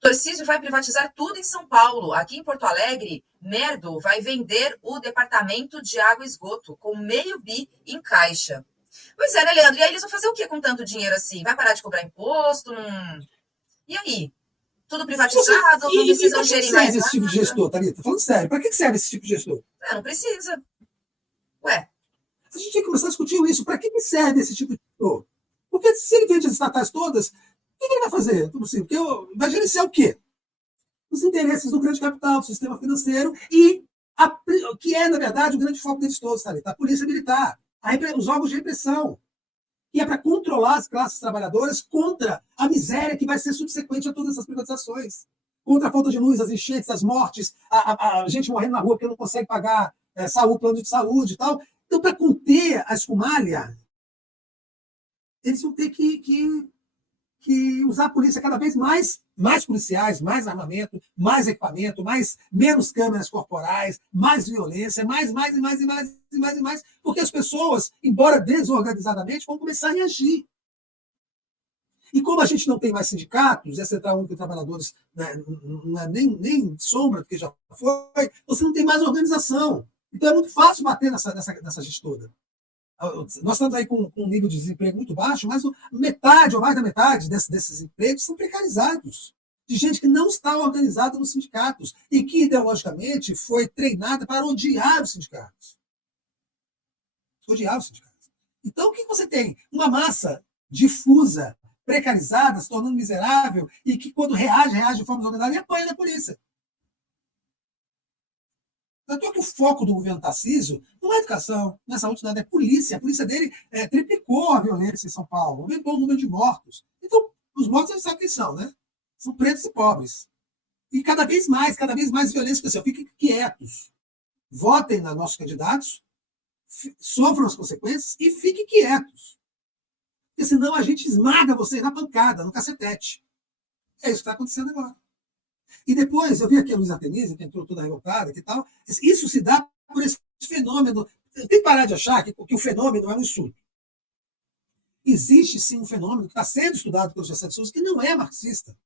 Tarcísio vai privatizar tudo em São Paulo. Aqui em Porto Alegre, Merdo vai vender o departamento de água e esgoto com R$500 milhões em caixa. Pois é, né, Leandro? E aí eles vão fazer o que com tanto dinheiro assim? Vai parar de cobrar imposto? E aí? Tudo privatizado, não E precisam para que gerir serve mais esse tipo de nada? gestor, Thalita? Falando sério, para que serve esse tipo de gestor? Não precisa. Ué, A gente tem que começar a discutir isso. Para que serve esse tipo de gestor? Porque se ele vende as estatais todas, o que ele vai fazer? Assim, porque vai gerenciar o quê? Os interesses do grande capital, do sistema financeiro e que é, na verdade, o grande foco deles todos, Thalita, a polícia militar, os órgãos de repressão, que é para controlar as classes trabalhadoras contra a miséria que vai ser subsequente a todas essas privatizações. Contra a falta de luz, as enchentes, as mortes, a gente morrendo na rua porque não consegue pagar saúde, plano de saúde e tal. Então, para conter a escumalha, eles vão ter que usar a polícia cada vez mais policiais, mais armamento, mais equipamento, menos câmeras corporais, mais violência, mais, porque as pessoas, embora desorganizadamente, vão começar a reagir. E como a gente não tem mais sindicatos, a Central Única de Trabalhadores, né, não é nem sombra do que já foi, você não tem mais organização. Então é muito fácil bater nessa gente toda. Nós estamos aí com um nível de desemprego muito baixo, mas metade ou mais da metade desses empregos são precarizados, de gente que não está organizada nos sindicatos e que, ideologicamente, foi treinada para odiar os sindicatos. Odiar os sindicatos. Então, o que você tem? Uma massa difusa, precarizada, se tornando miserável e que, quando reage de forma desorganizada e apanha da polícia. Tanto é que o foco do governo Tarcísio não é educação, não é saúde, nada, é polícia. A polícia dele triplicou a violência em São Paulo, aumentou o número de mortos. Então, os mortos a gente sabe quem são, né? São pretos e pobres. E cada vez mais violência. Pessoal, fiquem quietos. Votem nos nossos candidatos, sofram as consequências e fiquem quietos. Porque senão a gente esmaga vocês na pancada, no cacetete. É isso que está acontecendo agora. E depois, eu vi aqui a Luísa Artemisia, que entrou toda revoltada e tal. Isso se dá por esse fenômeno. Tem que parar de achar que o fenômeno é um insulto. Existe, sim, um fenômeno que está sendo estudado pelo Gessé de Souza, que não é marxista,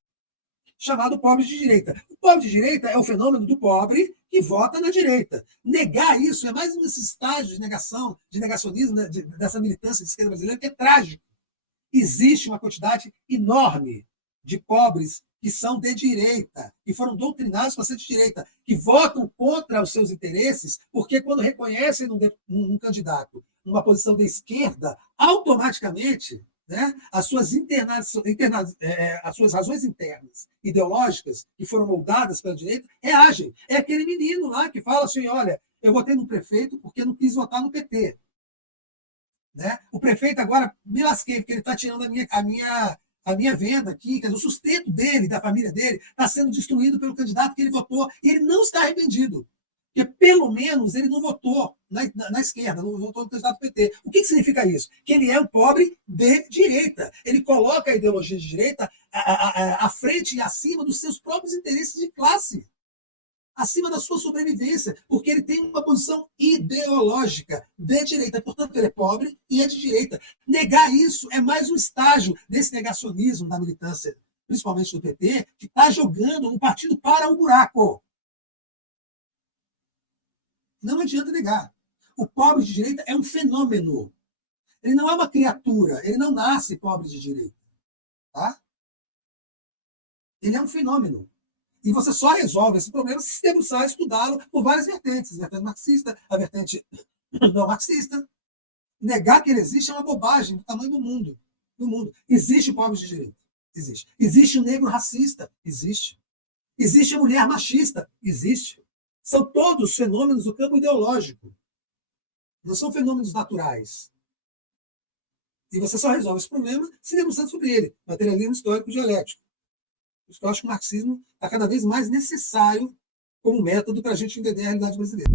chamado pobre de direita. O pobre de direita é o fenômeno do pobre que vota na direita. Negar isso é mais um desses estágios de negação, de negacionismo, né, dessa militância de esquerda brasileira, que é trágico. Existe uma quantidade enorme de pobres que são de direita, que foram doutrinados para ser de direita, que votam contra os seus interesses, porque quando reconhecem num candidato uma posição de esquerda, automaticamente, né, as suas razões internas, ideológicas, que foram moldadas pela direita, reagem. É aquele menino lá que fala assim, olha, eu votei no prefeito porque não quis votar no PT. Né? O prefeito agora me lasquei, porque ele está tirando a minha venda aqui, quer dizer, o sustento dele, da família dele, está sendo destruído pelo candidato que ele votou, e ele não está arrependido. Porque, pelo menos, ele não votou na esquerda, não votou no candidato do PT. O que significa isso? Que ele é um pobre de direita. Ele coloca a ideologia de direita à frente e acima dos seus próprios interesses de classe, acima da sua sobrevivência, porque ele tem uma posição ideológica de direita, portanto ele é pobre e é de direita. Negar isso é mais um estágio desse negacionismo da militância, principalmente do PT, que está jogando o partido para o buraco. Não adianta negar. O pobre de direita é um fenômeno. Ele não é uma criatura, ele não nasce pobre de direita. Tá? Ele é um fenômeno. E você só resolve esse problema se se debruçar a estudá-lo por várias vertentes. A vertente marxista, a vertente não marxista. Negar que ele existe é uma bobagem do tamanho do mundo. Existe o pobre de direita? Existe. Existe o negro racista? Existe. Existe a mulher machista? Existe. São todos fenômenos do campo ideológico. Não são fenômenos naturais. E você só resolve esse problema se debruçando sobre ele. Materialismo histórico dialético. Por isso que eu acho que o marxismo está cada vez mais necessário como método para a gente entender a realidade brasileira.